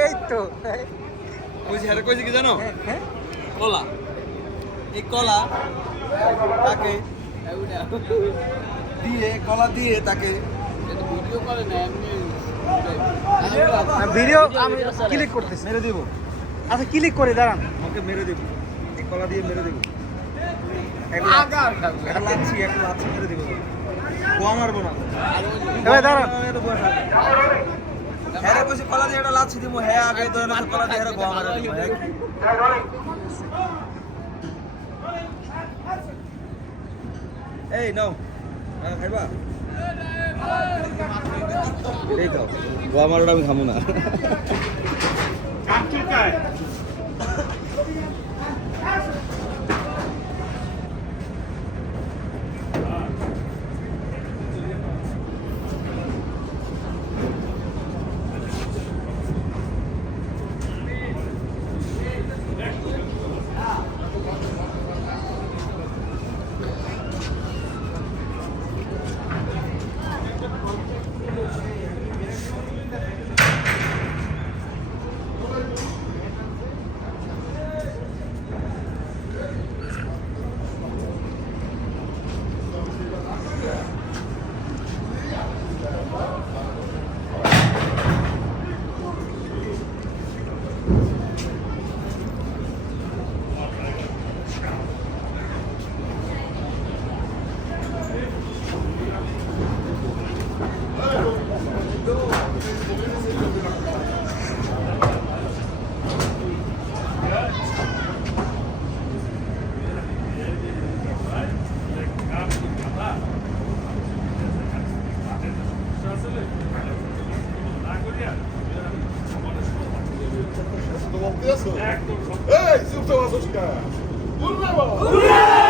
এই তো। কইছি আরে কইছি কি জানো? হ্যাঁ? কলা। এই কলা তাকে দিয়ে কলা দিয়ে তাকে ভিডিও আমি ক্লিক করতেছি। মেরে দিব। আচ্ছা ক্লিক করে দাঁড়ান। ওকে মেরে দিব। এই কলা দিয়ে মেরে দিব। একটা লাচ্ছি একটা লাচ্ছি মেরে দিব। গোয়া মারবো না। দাঁড়ান। হ্যাঁ কইছি কলা দিয়ে একটা লাচ্ছি দিব হ্যাঁ আগে তো না কলা দিয়ে একটা গোয়া মারে হ্যাঁ এই, নাও হ্যাঁ খাইবা? গোয়া মারাটা আমি খাব না। Ei, Silvio azul de Tudo na Urreba!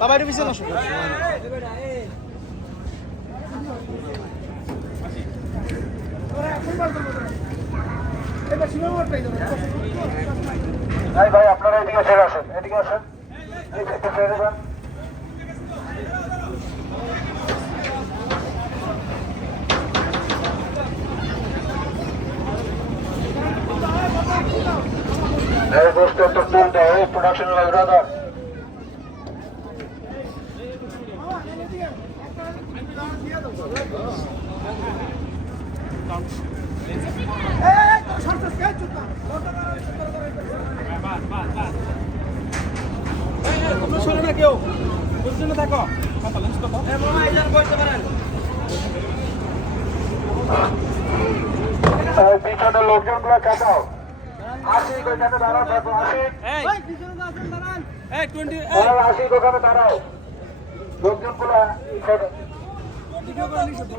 বাবা একটু পিছনে আসো এই ভাই, আপনারা এদিকে ছেড়ে আসেন, এদিকে আসেন। একটু ছেড়ে দেন। এই দোস্ত একটু তুল দাও এই প্রোডাকশন ব্রাদার তোমরা সরে না কেউ পজিশনে থাকো মামা এই যান বসতে পারেন পিছনে লোকজনগুলো কাটাও আশিক ওইখানে দাঁড়াও দেখো আশিক এই আশিক ওখানে দাঁড়াও লোকজনগুলা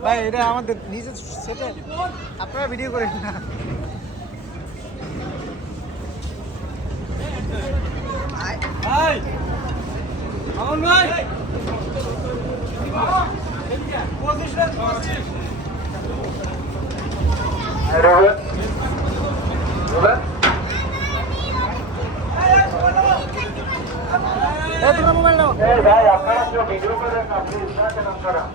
ভাই এটা আমাদের নিজের সেটা আপনারা ভিডিও করেন না মোবাইল নাও ভাই আপনারা ভিডিও করেন আপনি ইচ্ছা করেন